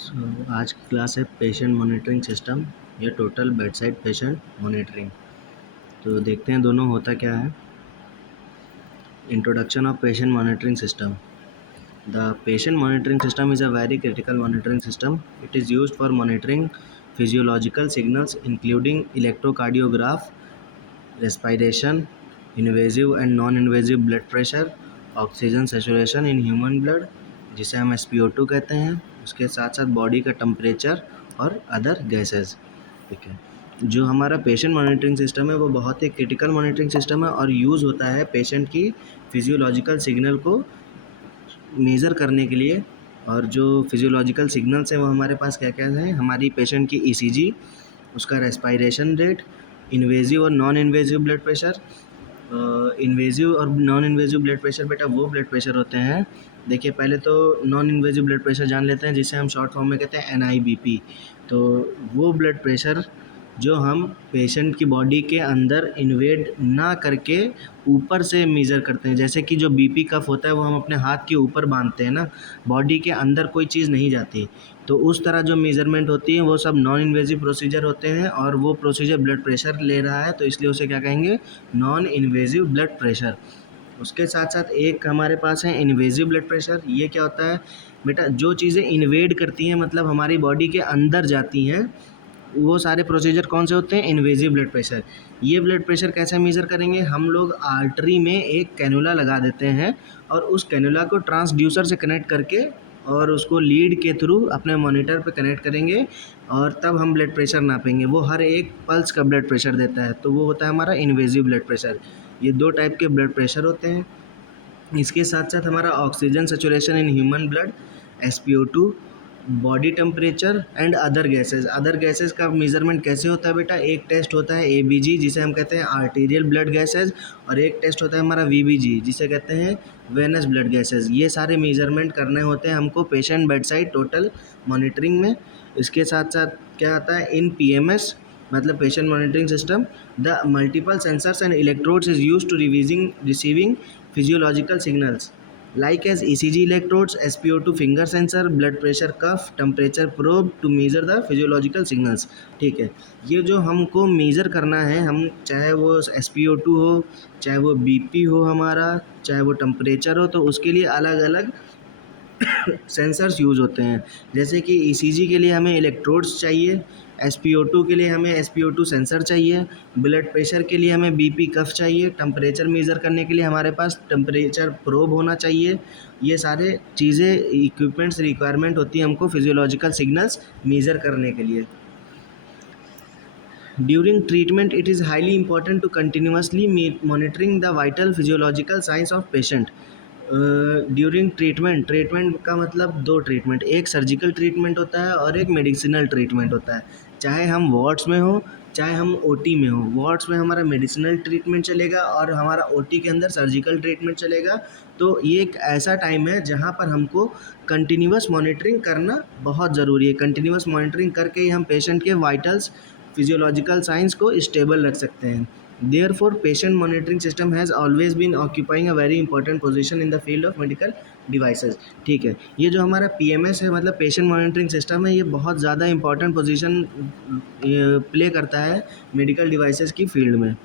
आज की क्लास है पेशेंट मॉनिटरिंग सिस्टम या total bed side patient monitoring. तो देखते हैं दोनों होता क्या है। Introduction of patient monitoring system. The patient monitoring system is a very critical monitoring system. It is used for monitoring physiological signals including electrocardiograph, respiration, invasive and non-invasive blood pressure, oxygen saturation in human blood जिसे हम SpO2 कहते हैं, उसके साथ साथ body का temperature और other gases. ठीक है, जो हमारा पेशेंट मॉनिटरिंग सिस्टम है वो बहुत ही क्रिटिकल मॉनिटरिंग सिस्टम है और यूज़ होता है पेशेंट की फिजियोलॉजिकल सिग्नल को मेज़र करने के लिए। और जो फिजियोलॉजिकल सिग्नल्स हैं वो हमारे पास क्या क्या हैं, हमारी पेशेंट की ईसीजी, उसका रेस्पिरेशन रेट, इन्वेजिव और non invasive blood pressure. Invasive और नॉन इन्वेजिव ब्लड प्रेशर बेटा वो ब्लड प्रेशर होते हैं, देखिए पहले तो नॉन इन्वेजिव ब्लड प्रेशर जान लेते हैं जिसे हम शॉर्ट फॉर्म में कहते हैं एनआईबीपी। तो वो ब्लड प्रेशर जो हम पेशेंट की बॉडी के अंदर इन्वेड ना करके ऊपर से मेज़र करते हैं, जैसे कि जो बीपी कफ होता है वो हम अपने हाथ के ऊपर बांधते हैं ना, बॉडी के अंदर कोई चीज़ नहीं जाती। तो उस तरह जो मेज़रमेंट होती है वो सब नॉन इन्वेजिव प्रोसीजर होते हैं और वो प्रोसीजर ब्लड प्रेशर ले रहा है तो इसलिए उसे क्या कहेंगे, नॉन इन्वेजिव ब्लड प्रेशर। उसके साथ साथ एक हमारे पास है इन्वेजिव ब्लड प्रेशर। ये क्या होता है बेटा, जो चीज़ें इन्वेड करती हैं मतलब हमारी बॉडी के अंदर जाती हैं, वो सारे प्रोसीजर कौन से होते हैं, इन्वेजिव ब्लड प्रेशर। ये ब्लड प्रेशर कैसे मेज़र करेंगे, हम लोग आर्टरी में एक कैनुला लगा देते हैं और उस कैनुला को ट्रांसड्यूसर से कनेक्ट करके और उसको लीड के थ्रू अपने मॉनिटर पे कनेक्ट करेंगे और तब हम ब्लड प्रेशर नापेंगे। वो हर एक पल्स का ब्लड प्रेशर देता है, तो वो होता है हमारा इन्वेजिव ब्लड प्रेशर। ये दो टाइप के ब्लड प्रेशर होते हैं। इसके साथ साथ हमारा oxygen saturation in human blood, SpO2, body temperature and other gases. Other gases का मेजरमेंट कैसे होता है बेटा, एक टेस्ट होता है ABG जिसे हम कहते हैं आर्टीरियल ब्लड गैसेस, और एक टेस्ट होता है हमारा VBG जिसे कहते हैं वेनस ब्लड गैसेस। ये सारे मेजरमेंट करने होते हैं हमको patient bed side total monitoring में। इसके साथ साथ क्या आता है, इन PMS मतलब patient monitoring system, the multiple sensors and electrodes is use to receiving physiological signals like as ECG electrodes, SpO2 finger sensor, blood pressure cuff, temperature probe to measure the physiological signals। ठीक है, ये जो हमको measure करना है, हम चाहे वो SpO2 हो, चाहे वो BP हो हमारा, चाहे वो टेम्परेचर हो, तो उसके लिए अलग अलग सेंसर्स यूज़ होते हैं। जैसे कि ECG के लिए हमें इलेक्ट्रोड्स चाहिए, SpO2 के लिए हमें SpO2 सेंसर चाहिए, ब्लड प्रेशर के लिए हमें BP कफ चाहिए, टेम्परेचर मेज़र करने के लिए हमारे पास टेम्परेचर प्रोब होना चाहिए। ये सारे चीज़ें इक्विपमेंट्स रिक्वायरमेंट होती है हमको फिजियोलॉजिकल सिग्नल्स मेज़र करने के लिए। During treatment, it is highly important to continuously monitoring the vital physiological signs of patient. During treatment का मतलब दो ट्रीटमेंट, एक सर्जिकल ट्रीटमेंट होता है और एक मेडिसिनल ट्रीटमेंट होता है। चाहे हम वार्ड्स में हो चाहे हम OT में हो, वार्ड्स में हमारा मेडिसिनल ट्रीटमेंट चलेगा और हमारा OT के अंदर सर्जिकल ट्रीटमेंट चलेगा। तो ये एक ऐसा टाइम है जहाँ पर हमको कंटिन्यूस मॉनिटरिंग करना बहुत ज़रूरी है। कंटिन्यूस मॉनिटरिंग करके ही हम पेशेंट के वाइटल्स फिजियोलॉजिकल साइंस को स्टेबल रख सकते हैं। Therefore, patient monitoring system has always been occupying a very important position in the field of medical devices। ठीक है, ये जो हमारा PMS है मतलब पेशेंट मॉनिटरिंग सिस्टम है, ये बहुत ज़्यादा इंपॉर्टेंट पोजीशन प्ले करता है मेडिकल डिवाइसेस की फील्ड में।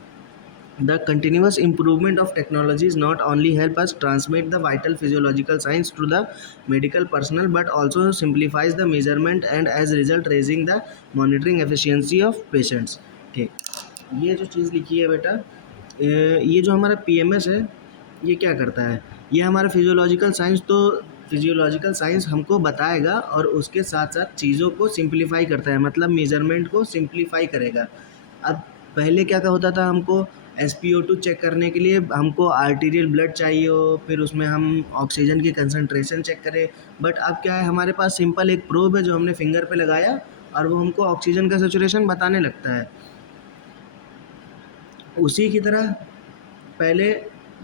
The continuous improvement of technologies not only help us transmit the vital physiological signs to the medical personnel but also simplifies the measurement and as a result raising the monitoring efficiency of patients। ठीक, ये जो चीज़ लिखी है बेटा, ये जो हमारा PMS है ये क्या करता है, ये हमारा फिजियोलॉजिकल साइंस हमको बताएगा और उसके साथ साथ चीज़ों को सिंप्लीफाई करता है, मतलब मेजरमेंट को सिंप्लीफाई करेगा। अब पहले क्या होता था, हमको SpO2 चेक करने के लिए हमको आर्टीरियल ब्लड चाहिए हो, फिर उसमें हम ऑक्सीजन की कंसंट्रेशन चेक करें। बट अब क्या है, हमारे पास सिंपल एक प्रोब है जो हमने फिंगर पे लगाया और वो हमको ऑक्सीजन का सैचुरेशन बताने लगता है। उसी की तरह पहले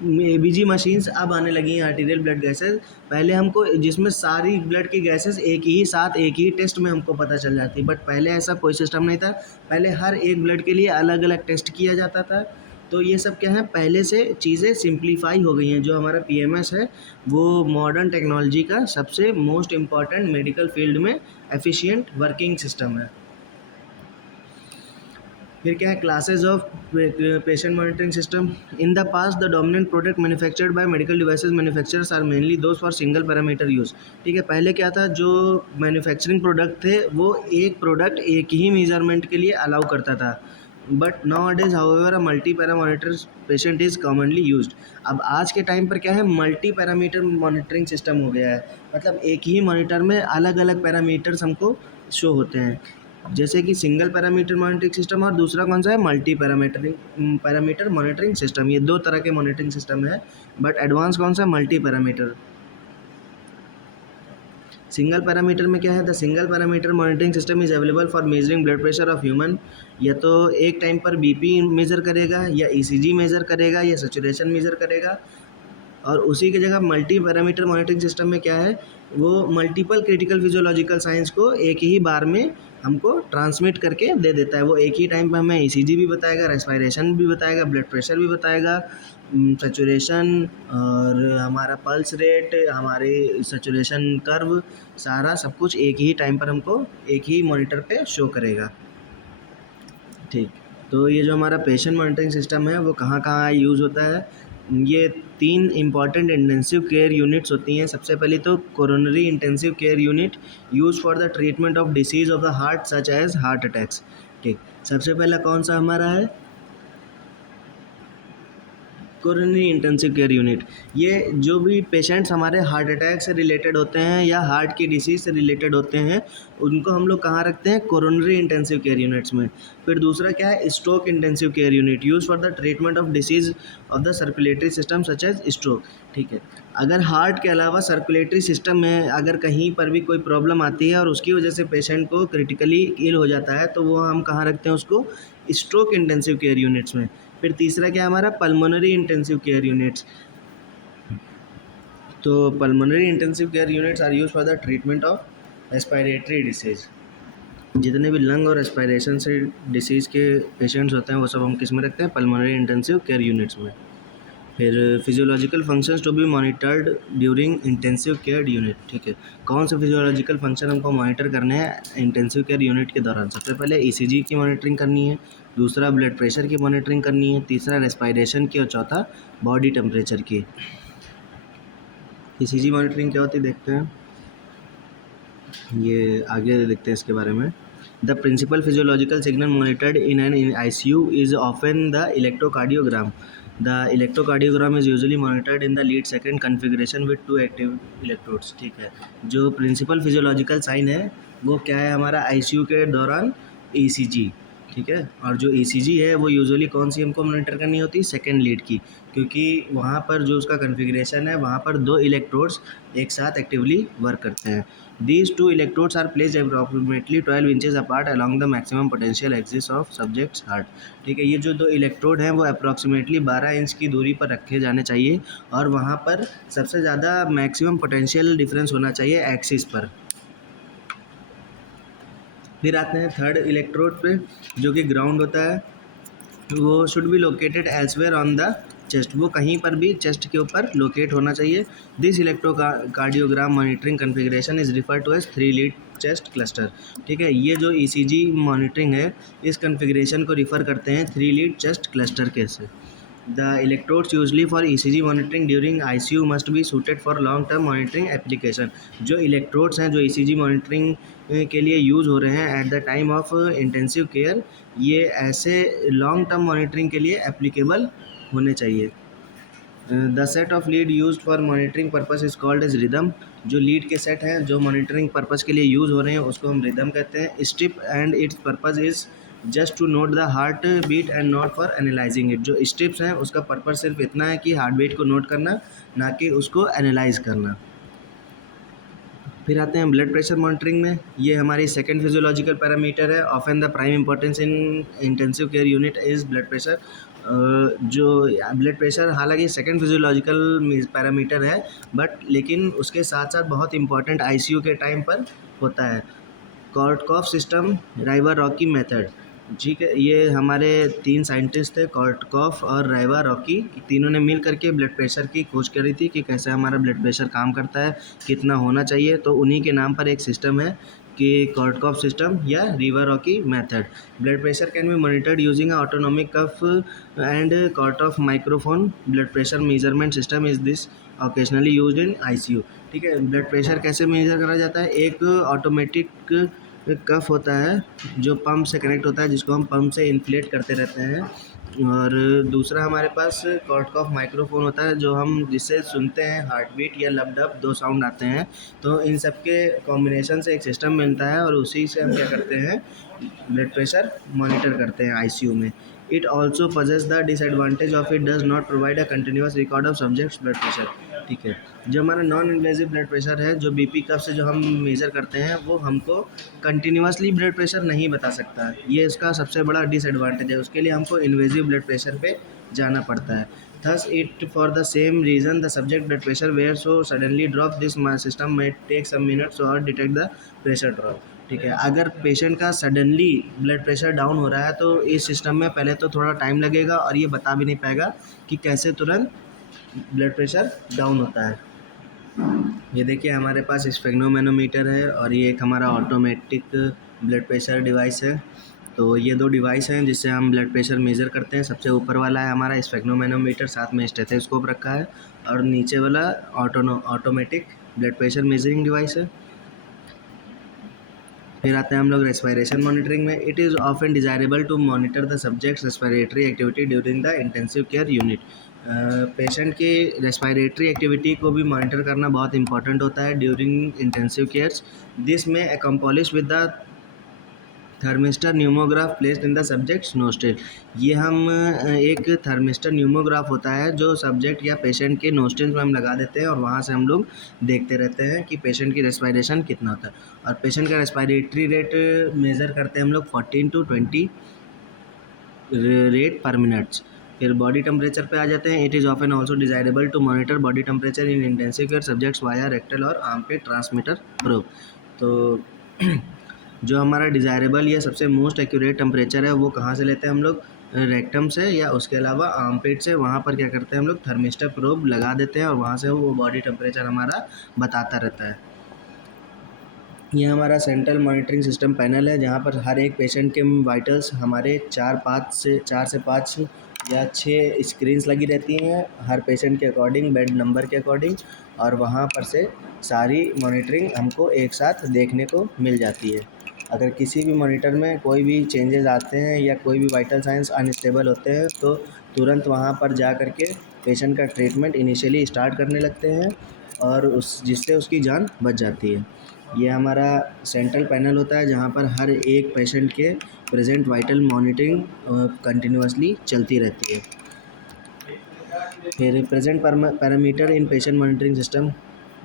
ABG मशीन्स अब आने लगी हैं, आर्टीरियल ब्लड गैसेस। पहले हमको जिसमें सारी ब्लड की गैसेस एक ही साथ एक ही टेस्ट में हमको पता चल जाती, बट पहले ऐसा कोई सिस्टम नहीं था। पहले हर एक ब्लड के लिए अलग अलग टेस्ट किया जाता था तो ये सब क्या है, पहले से चीज़ें सिंप्लीफाई हो गई हैं। जो हमारा पीएमएस है वो मॉडर्न टेक्नोलॉजी का सबसे मोस्ट इम्पॉर्टेंट मेडिकल फील्ड में एफिशिएंट वर्किंग सिस्टम है। फिर क्या है, classes of patient monitoring system. In the past the dominant product manufactured by medical devices manufacturers are mainly those for single parameter use. ठीक है, पहले क्या था, जो मैन्युफैक्चरिंग प्रोडक्ट थे वो एक प्रोडक्ट एक ही मेजरमेंट के लिए अलाउ करता था, but now days however a multi para monitor patient is commonly used. अब आज के टाइम पर क्या है, मल्टी पैरामीटर मॉनिटरिंग सिस्टम हो गया है, मतलब एक ही मॉनिटर में अलग अलग पैरामीटर्स हमको शो होते हैं। जैसे कि सिंगल पैरामीटर मॉनिटरिंग सिस्टम और दूसरा कौन सा है, मल्टी पैरामीटर मॉनिटरिंग सिस्टम। ये दो तरह के मॉनिटरिंग सिस्टम है, बट एडवांस कौन सा, मल्टी पैरामीटर। सिंगल पैरामीटर में क्या है, the single parameter monitoring system is available for measuring blood pressure of human. या तो एक टाइम पर बीपी मेज़र करेगा, या ईसीजी मेज़र करेगा, या सैचुरेशन मेज़र करेगा। और उसी की जगह मल्टी पैरामीटर मॉनिटरिंग सिस्टम में क्या है, वो मल्टीपल क्रिटिकल फिजियोलॉजिकल साइंस को एक ही बार में हमको ट्रांसमिट करके दे देता है। वो एक ही टाइम पे हमें ईसीजी भी बताएगा, रेस्पिरेशन भी बताएगा, ब्लड प्रेशर भी बताएगा, सैचुरेशन और हमारा पल्स रेट, हमारे सैचुरेशन कर्व, सारा सब कुछ एक ही टाइम पर हमको एक ही मॉनिटर पे शो करेगा। ठीक, तो ये जो हमारा पेशेंट मॉनिटरिंग सिस्टम है वो कहाँ कहाँ यूज़ होता है। ये 3 इम्पॉर्टेंट इंटेंसिव केयर यूनिट्स होती हैं। सबसे पहले तो coronary intensive care unit use for the treatment of disease of the heart such as heart attacks. ठीक, सबसे पहला कौन सा हमारा है, कोरोनरी इंटेंसिव केयर यूनिट। ये जो भी पेशेंट्स हमारे हार्ट अटैक से रिलेटेड होते हैं या हार्ट की डिसीज़ से रिलेटेड होते हैं, उनको हम लोग कहाँ रखते हैं, कोरोनरी इंटेंसिव केयर यूनिट्स में। फिर दूसरा क्या है, stroke intensive care unit use for the treatment of disease of the circulatory system such as stroke. ठीक है, अगर हार्ट के अलावा सर्कुलेटरी सिस्टम में अगर कहीं पर भी कोई प्रॉब्लम आती है और उसकी वजह से पेशेंट को क्रिटिकली इल हो जाता है, तो वो हम कहाँ रखते हैं उसको, स्ट्रोक इंटेंसिव केयर यूनिट्स में। फिर तीसरा क्या है हमारा, पल्मोनरी इंटेंसिव केयर यूनिट्स। तो pulmonary intensive care units are use for the treatment of respiratory disease. जितने भी लंग और रेस्पिरेशन से डिसीज़ के पेशेंट्स होते हैं वो सब हम किस में रखते हैं, पल्मोनरी इंटेंसिव केयर यूनिट्स में। फिर physiological functions to be monitored during intensive care unit. ठीक है, कौन से फिजियोलॉजिकल फंक्शन हमको मॉनिटर करने हैं इंटेंसिव केयर यूनिट के दौरान। सबसे पहले ईसीजी की मॉनिटरिंग करनी है, दूसरा ब्लड प्रेशर की मॉनिटरिंग करनी है, तीसरा रेस्पिरेशन की और चौथा बॉडी टेम्परेचर की। ईसीजी मॉनिटरिंग क्या होती है देखते हैं, ये आगे देखते हैं इसके बारे में। The principal physiological signal monitored in an ICU is often the electrocardiogram. The electrocardiogram is usually monitored in the lead second configuration with 2 active electrodes। ठीक है, जो प्रिंसिपल फिजियोलॉजिकल साइन है वो क्या है हमारा ICU के दौरान, ECG। ठीक है, और जो ECG है वो यूजुअली कौन सी हमको मॉनिटर करनी होती है, सेकेंड लीड की, क्योंकि वहाँ पर जो उसका कन्फिग्रेशन है वहाँ पर 2 इलेक्ट्रोड्स एक साथ एक्टिवली वर्क करते हैं। These 2 electrodes are placed approximately 12 inches apart along the maximum potential axis of subject's heart। ठीक है, ये जो 2 इलेक्ट्रोड हैं वो अप्रॉक्सीमेटली 12 इंच की दूरी पर रखे जाने चाहिए और वहाँ पर सबसे ज़्यादा मैक्सिमम पोटेंशियल डिफरेंस होना चाहिए एक्सिस पर। फिर आते हैं थर्ड इलेक्ट्रोड पे, जो कि ग्राउंड होता है। वो should be located elsewhere on the chest, वो कहीं पर भी चेस्ट के ऊपर लोकेट होना चाहिए। This electrocardiogram monitoring configuration is refer to as 3 lead chest cluster. ठीक है, ये जो ECG मॉनिटरिंग है इस कन्फिग्रेशन को रिफ़र करते हैं 3 लीड चेस्ट क्लस्टर के से। The electrodes usually for ECG monitoring during ICU must be suited for long term monitoring application। जो इलेक्ट्रोड्स हैं जो ECG मॉनिटरिंग के लिए यूज़ हो रहे हैं at the time of intensive care, ये ऐसे लॉन्ग टर्म मॉनिटरिंग के लिए एप्लीकेबल होने चाहिए। The set of lead use for monitoring purpose is called as rhythm. जो लीड के सेट हैं जो मॉनिटरिंग पर्पस के लिए यूज़ हो रहे हैं उसको हम रिदम कहते हैं। Strip and its purpose is just to note the heart beat and not for analysing it. जो स्ट्रिप्स हैं उसका पर्पस सिर्फ इतना है कि हार्ट बीट को नोट करना, ना कि उसको एनालाइज करना। फिर आते हैं ब्लड प्रेशर मॉनिटरिंग में। ये हमारी सेकेंड फिजियोलॉजिकल पैरामीटर है। Often the prime importance in intensive care unit is blood pressure. जो ब्लड प्रेशर हालांकि सेकेंड फिजियोलॉजिकल पैरामीटर है, बट लेकिन उसके साथ साथ बहुत इंपॉर्टेंट ICU के टाइम पर होता है। कॉर्टकॉफ सिस्टम राइवर रॉकी मेथड। जी के ये हमारे 3 साइंटिस्ट थे, कोर्टकॉफ और राइवा रॉकी। तीनों ने मिल करके ब्लड प्रेशर की खोज करी थी कि कैसे हमारा ब्लड प्रेशर काम करता है, कितना होना चाहिए। तो उन्हीं के नाम पर एक सिस्टम है कि कोर्टकॉफ सिस्टम या Riva Rocci method. Blood pressure can be monitored using autonomic cuff and Korotkoff microphone blood pressure measurement system is this occasionally used in ICU. ठीक है, ब्लड प्रेशर कैसे मेजर करा जाता है? एक ऑटोमेटिक कफ होता है जो पंप से कनेक्ट होता है, जिसको हम पंप से इन्फ्लेट करते रहते हैं। और दूसरा हमारे पास कोर्टकॉफ माइक्रोफोन होता है जो हम जिससे सुनते हैं हार्ट बीट या लब डब, 2 साउंड आते हैं। तो इन सब के कॉम्बिनेशन से एक सिस्टम मिलता है और उसी से हम क्या करते हैं, ब्लड प्रेशर मॉनिटर करते हैं आईसीयू में। It also possess the disadvantage of it does not provide a continuous record of subjects blood pressure. ठीक है, जो हमारा नॉन इन्वेजिव ब्लड प्रेशर है, जो बीपी कफ से जो हम मेज़र करते हैं, वो हमको कंटिन्यूअसली ब्लड प्रेशर नहीं बता सकता है। ये इसका सबसे बड़ा डिसएडवांटेज है। उसके लिए हमको इन्वेजिव ब्लड प्रेशर पे जाना पड़ता है। Thus, it for the same reason the subject blood pressure were so suddenly drop, this system may take some minutes or detect the pressure drop। ठीक है, अगर पेशेंट का सडनली ब्लड प्रेशर डाउन हो रहा है तो इस सिस्टम में पहले तो थोड़ा टाइम लगेगा और ये बता भी नहीं पाएगा कि कैसे तुरंत ब्लड प्रेशर डाउन होता है। ये देखिए हमारे पास स्फेग्नोमेनोमीटर है और ये एक हमारा ऑटोमेटिक ब्लड प्रेशर डिवाइस है। तो ये 2 डिवाइस हैं जिससे हम ब्लड प्रेशर मेज़र करते हैं। सबसे ऊपर वाला है हमारा स्फेग्नोमेनोमीटर, साथ में स्टेथोस्कोप रखा है, और नीचे वाला automatic blood pressure measuring device है। फिर आते हैं हम लोग रेस्पिरेशन मॉनिटरिंग में। It is often desirable to monitor the subjects respiratory activity during the intensive care unit. Patient की रेस्पिरेटरी एक्टिविटी को भी मॉनिटर करना बहुत इंपॉर्टेंट होता है ड्यूरिंग इंटेंसिव केयर्स। दिस में accomplish with the thermistor pneumograph placed in the subjects nostril. ये हम एक थर्मिस्टर न्यूमोग्राफ होता है जो सब्जेक्ट या पेशेंट के नोस्ट्रिल्स में हम लगा देते हैं और वहाँ से हम लोग देखते रहते हैं कि पेशेंट की रेस्पिरेशन कितना होता है। और पेशेंट का रेस्पिरेटरी रेट मेज़र करते हैं हम लोग 14 to 20 रेट पर मिनट्स। फिर बॉडी टेम्परेचर पे आ जाते हैं। It is often also desirable to monitor body temperature in intensive care subjects via rectal और आर्मपिट ट्रांसमीटर प्रोब। तो जो हमारा डिज़ायरेबल या सबसे मोस्ट एक्यूरेट टेम्परेचर है वो कहाँ से लेते हैं हम लोग? रेक्टम से, या उसके अलावा आर्मपिट से। वहाँ पर क्या करते हैं हम लोग, थर्मिस्टर प्रोब लगा देते हैं और वहाँ से वो बॉडी टेम्परेचर हमारा बताता रहता है। ये हमारा सेंट्रल मॉनिटरिंग सिस्टम पैनल है जहाँ पर हर एक पेशेंट के वाइटल्स हमारे 4 से 5 या 6 स्क्रीन्स लगी रहती हैं हर पेशेंट के अकॉर्डिंग, बेड नंबर के अकॉर्डिंग, और वहाँ पर से सारी मॉनिटरिंग हमको एक साथ देखने को मिल जाती है। अगर किसी भी मॉनिटर में कोई भी चेंजेस आते हैं या कोई भी वाइटल साइंस अनस्टेबल होते हैं तो तुरंत वहाँ पर जा कर के पेशेंट का ट्रीटमेंट इनिशियली स्टार्ट करने लगते हैं और उस जिससे उसकी जान बच जाती है। ये हमारा सेंट्रल पैनल होता है जहाँ पर हर एक पेशेंट के प्रेजेंट वाइटल मॉनिटरिंग कंटिन्यूअसली चलती रहती है। फिर प्रेजेंट पैरामीटर इन पेशेंट मॉनिटरिंग सिस्टम,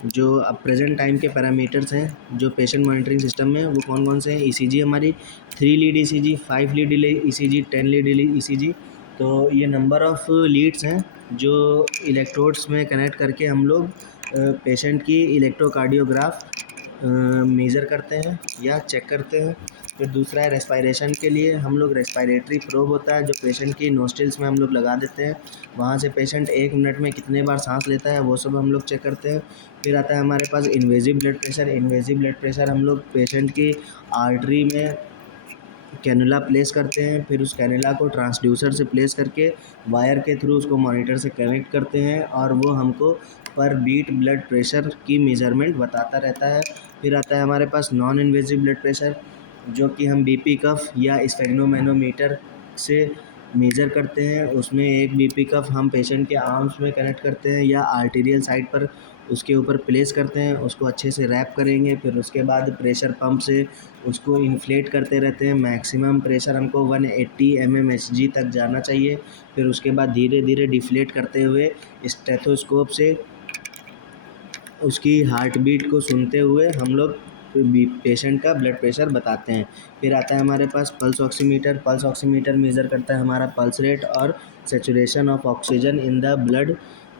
जो अब प्रेजेंट टाइम के पैरामीटर्स हैं जो पेशेंट मॉनिटरिंग सिस्टम में, वो कौन कौन से हैं? ईसीजी हमारी 3 lead ECG, 5 lead ECG, 10 lead ECG. तो ये नंबर ऑफ़ लीड्स हैं जो इलेक्ट्रोड्स में कनेक्ट करके हम लोग पेशेंट की इलेक्ट्रोकार्डियोग्राफ मेज़र करते हैं या चेक करते हैं। फिर दूसरा है रेस्पिरेशन के लिए हम लोग रेस्पिरेटरी प्रोब होता है जो पेशेंट की नोस्ट्रिल्स में हम लोग लगा देते हैं। वहाँ से पेशेंट 1 मिनट में कितने बार सांस लेता है वो सब हम लोग चेक करते हैं। फिर आता है हमारे पास invasive blood pressure. Invasive blood pressure हम लोग पेशेंट की आर्टरी में कैनुला प्लेस करते हैं, फिर उस कैनुला को ट्रांसड्यूसर से प्लेस करके वायर के थ्रू उसको मॉनिटर से कनेक्ट करते हैं और वो हमको पर बीट ब्लड प्रेशर की मेज़रमेंट बताता रहता है। फिर आता है हमारे पास नॉन इन्वेजिव ब्लड प्रेशर जो कि हम बीपी कफ या स्फेग्नोमेनोमीटर से मेज़र करते हैं। उसमें एक बीपी कफ हम पेशेंट के आर्म्स में कनेक्ट करते हैं या आर्टीरियल साइड पर उसके ऊपर प्लेस करते हैं, उसको अच्छे से रैप करेंगे। फिर उसके बाद प्रेशर पंप से उसको इन्फ्लेट करते रहते हैं। मैक्सिमम प्रेशर हमको 180 mmHg तक जाना चाहिए। फिर उसके बाद धीरे धीरे डिफ्लेट करते हुए स्टेथोस्कोप से उसकी हार्ट बीट को सुनते हुए हम लोग पेशेंट का ब्लड प्रेशर बताते हैं। फिर आता है हमारे पास pulse oximeter. Pulse oximeter measure करता है हमारा पल्स रेट और saturation of oxygen in the blood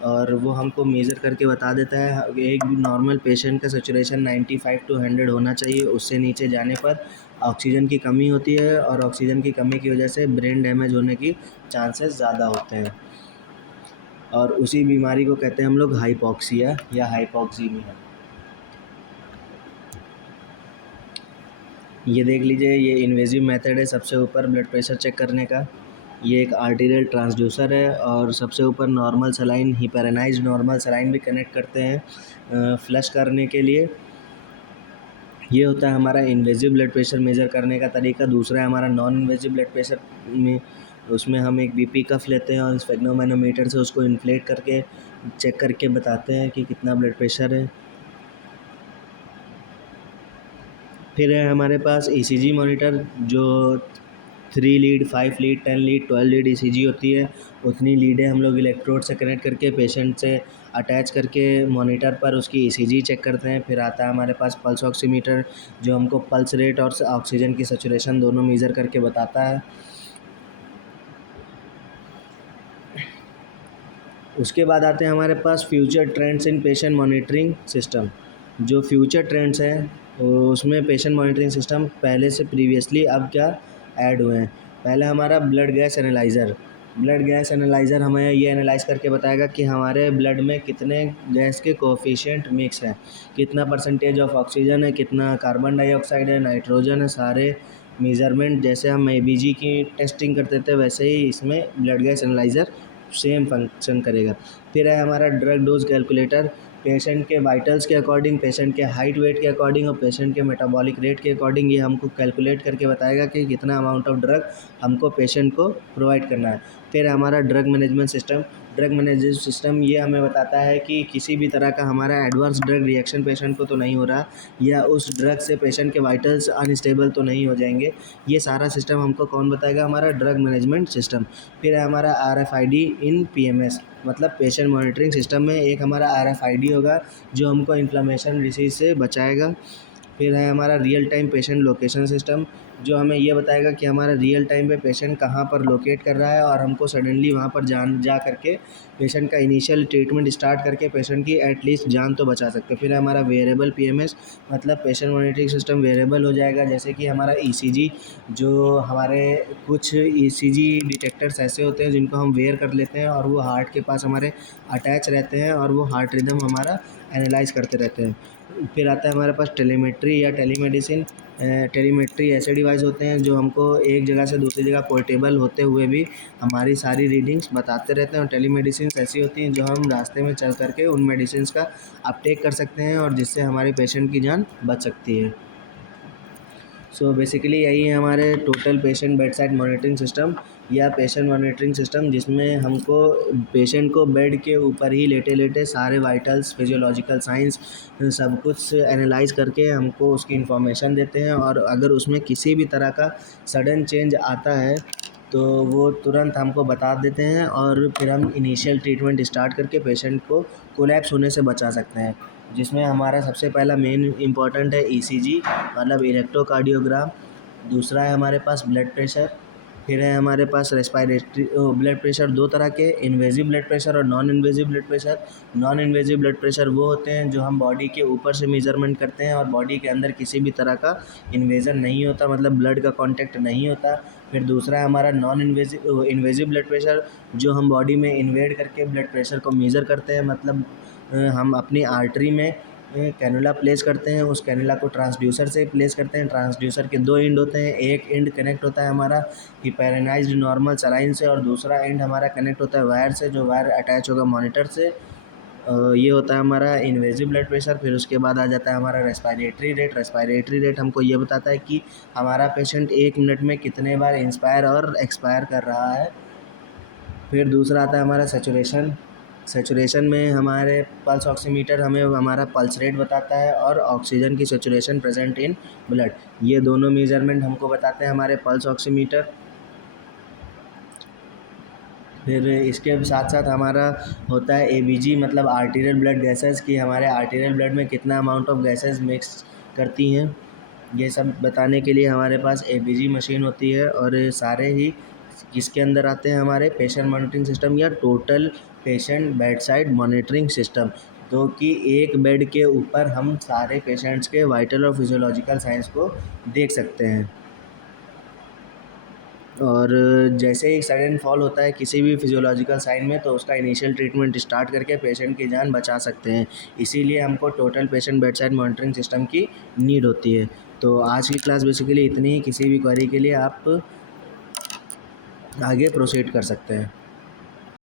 और वो हमको मेज़र करके बता देता है। एक नॉर्मल पेशेंट का सैचुरेशन 95 टू 100 होना चाहिए, उससे नीचे जाने पर ऑक्सीजन की कमी होती है और ऑक्सीजन की कमी की वजह से ब्रेन डैमेज होने की चांसेस ज़्यादा होते हैं, और उसी बीमारी को कहते हैं हम लोग हाइपॉक्सिया या हाइपॉक्सीमिया। ये देख लीजिए, ये इन्वेजिव मेथड है सबसे ऊपर ब्लड प्रेशर चेक करने का। ये एक आर्टीरियल ट्रांसड्यूसर है और सबसे ऊपर नॉर्मल सलाइन, हिपेरेनाइज्ड नॉर्मल सलाइन भी कनेक्ट करते हैं फ्लश करने के लिए। ये होता है हमारा इन्वेजिव ब्लड प्रेशर मेज़र करने का तरीका। दूसरा है हमारा नॉन इन्वेजिव ब्लड प्रेशर में, उसमें हम एक बीपी कफ लेते हैं और स्फेग्नोमैनोमीटर से उसको इन्फ्लेट करके चेक करके बताते हैं कि कितना ब्लड प्रेशर है। फिर है हमारे पास ईसीजी मॉनिटर, जो 3 lead, 5 lead, 10 lead, 12 lead ECG होती है। उतनी लीडें हम लोग इलेक्ट्रोड से कनेक्ट करके पेशेंट से अटैच करके मॉनिटर पर उसकी ईसीजी चेक करते हैं। फिर आता है हमारे पास पल्स ऑक्सीमीटर, जो हमको पल्स रेट और ऑक्सीजन की सैचुरेशन दोनों मेज़र करके बताता है। उसके बाद आते हैं हमारे पास future trends in patient monitoring system. जो फ्यूचर ट्रेंड्स हैं उसमें पेशेंट मॉनिटरिंग सिस्टम पहले से प्रीवियसली अब क्या ऐड हुए हैं। पहले हमारा blood gas analyser. Blood gas analyser हमें ये एनालाइज़ करके बताएगा कि हमारे ब्लड में कितने गैस के कोफिशिएंट मिक्स हैं, कितना परसेंटेज ऑफ ऑक्सीजन है, कितना कार्बन डाइऑक्साइड है, नाइट्रोजन है। सारे मेज़रमेंट जैसे हम एबीजी की टेस्टिंग करते थे वैसे ही इसमें blood gas analyser same function करेगा। फिर है हमारा ड्रग डोज कैलकुलेटर। पेशेंट के वाइटल्स के अकॉर्डिंग, पेशेंट के हाइट वेट के अकॉर्डिंग और पेशेंट के मेटाबॉलिक रेट के अकॉर्डिंग ये हमको कैलकुलेट करके बताएगा कि कितना अमाउंट ऑफ ड्रग हमको पेशेंट को प्रोवाइड करना है। फिर हमारा drug management system. Drug management system ये हमें बताता है कि किसी भी तरह का हमारा एडवर्स ड्रग रिएक्शन पेशेंट को तो नहीं हो रहा, या उस ड्रग से पेशेंट के वाइटल्स अनस्टेबल तो नहीं हो जाएंगे। ये सारा सिस्टम हमको कौन बताएगा? हमारा ड्रग मैनेजमेंट सिस्टम। फिर है हमारा RFID इन PMS, मतलब पेशेंट मॉनिटरिंग सिस्टम में एक हमारा RFID होगा जो हमको इन्फ्लेमेशन डिसीज़ से बचाएगा। फिर है हमारा real time patient location system, जो हमें ये बताएगा कि हमारा रियल टाइम पे पेशेंट कहाँ पर लोकेट कर रहा है और हमको सडनली वहाँ पर जा करके पेशेंट का इनिशियल ट्रीटमेंट स्टार्ट करके पेशेंट की एटलीस्ट जान तो बचा सकते हैं। फिर है हमारा वेरिएबल PMS, मतलब पेशेंट मॉनिटरिंग सिस्टम वेरिएबल हो जाएगा। जैसे कि हमारा ECG, जो हमारे कुछ ECG डिटेक्टर्स ऐसे होते हैं जिनको हम वेयर कर लेते हैं और वो हार्ट के पास हमारे अटैच रहते हैं और वो हार्ट रिदम हमारा एनालाइज करते रहते हैं। फिर आता है हमारे पास टेलीमेट्री या टेलीमेडिसिन। टेलीमेट्री ऐसे डिवाइस होते हैं जो हमको एक जगह से दूसरी जगह पोर्टेबल होते हुए भी हमारी सारी रीडिंग्स बताते रहते हैं। और टेलीमेडिसिन ऐसी होती हैं जो हम रास्ते में चल करके उन मेडिसिन का अपटेक कर सकते हैं और जिससे हमारे पेशेंट की जान बच सकती है। सो बेसिकली यही है हमारे total patient bed side monitoring system या पेशेंट मॉनिटरिंग सिस्टम, जिसमें हमको पेशेंट को बेड के ऊपर ही लेटे लेटे सारे वाइटल्स, फिजियोलॉजिकल साइंस, सब कुछ एनालाइज करके हमको उसकी इन्फॉर्मेशन देते हैं। और अगर उसमें किसी भी तरह का सडन चेंज आता है तो वो तुरंत हमको बता देते हैं और फिर हम इनिशियल ट्रीटमेंट स्टार्ट करके पेशेंट को कोलैप्स होने से बचा सकते हैं। जिसमें हमारा सबसे पहला मेन इम्पॉर्टेंट है ECG, मतलब इलेक्ट्रोकार्डियोग्राम। दूसरा है हमारे पास ब्लड प्रेशर। फिर है हमारे पास रेस्पिरेटरी ब्लड प्रेशर, दो तरह के, इन्वेजिव ब्लड प्रेशर और non invasive blood pressure. Non invasive blood pressure वो होते हैं जो हम बॉडी के ऊपर से मेजरमेंट करते हैं और बॉडी के अंदर किसी भी तरह का इन्वेजन नहीं होता, मतलब ब्लड का कांटेक्ट नहीं होता। फिर दूसरा है हमारा नॉन इन्वेजिव ब्लड प्रेशर, जो हम बॉडी में इन्वेड करके ब्लड प्रेशर को मेज़र करते हैं। मतलब हम अपनी आर्टरी में कैनुला प्लेस करते हैं, उस कैनुला को ट्रांसड्यूसर से प्लेस करते हैं। ट्रांसड्यूसर के दो एंड होते हैं, एक एंड कनेक्ट होता है हमारा हिपेरेनाइज्ड नॉर्मल सलाइन से और दूसरा एंड हमारा कनेक्ट होता है वायर से, जो वायर अटैच होगा मॉनिटर से। ये होता है हमारा इन्वेजिव ब्लड प्रेशर। फिर उसके बाद आ जाता है हमारा रेस्पिरेटरी रेट। रेस्पिरेटरी रेट हमको ये बताता है कि हमारा पेशेंट 1 मिनट में कितने बार इंस्पायर और एक्सपायर कर रहा है। फिर दूसरा आता है हमारा सैचुरेशन। सैचुरेशन में हमारे पल्स ऑक्सीमीटर हमें हमारा पल्स रेट बताता है और ऑक्सीजन की सैचुरेशन प्रेजेंट इन ब्लड, ये दोनों मेजरमेंट हमको बताते हैं हमारे पल्स ऑक्सीमीटर। फिर इसके साथ साथ हमारा होता है ABG, मतलब आर्टीरियल ब्लड गैसेस, कि हमारे आर्टीरियल ब्लड में कितना अमाउंट ऑफ गैसेस मिक्स करती हैं। ये सब बताने के लिए हमारे पास ABG मशीन होती है। और ये सारे ही किसके अंदर आते हैं? हमारे पेशेंट मॉनिटरिंग सिस्टम या total patient bed side monitoring system, तो कि एक बेड के ऊपर हम सारे पेशेंट्स के वाइटल और फिजियोलॉजिकल साइंस को देख सकते हैं। और जैसे ही सडन फॉल होता है किसी भी फिजियोलॉजिकल साइन में, तो उसका इनिशियल ट्रीटमेंट स्टार्ट करके पेशेंट की जान बचा सकते हैं। इसीलिए हमको total patient bed side monitoring system की नीड होती है। तो आज की क्लास बेसिकली इतनी ही। किसी भी क्वेरी के लिए आप आगे प्रोसीड कर सकते हैं।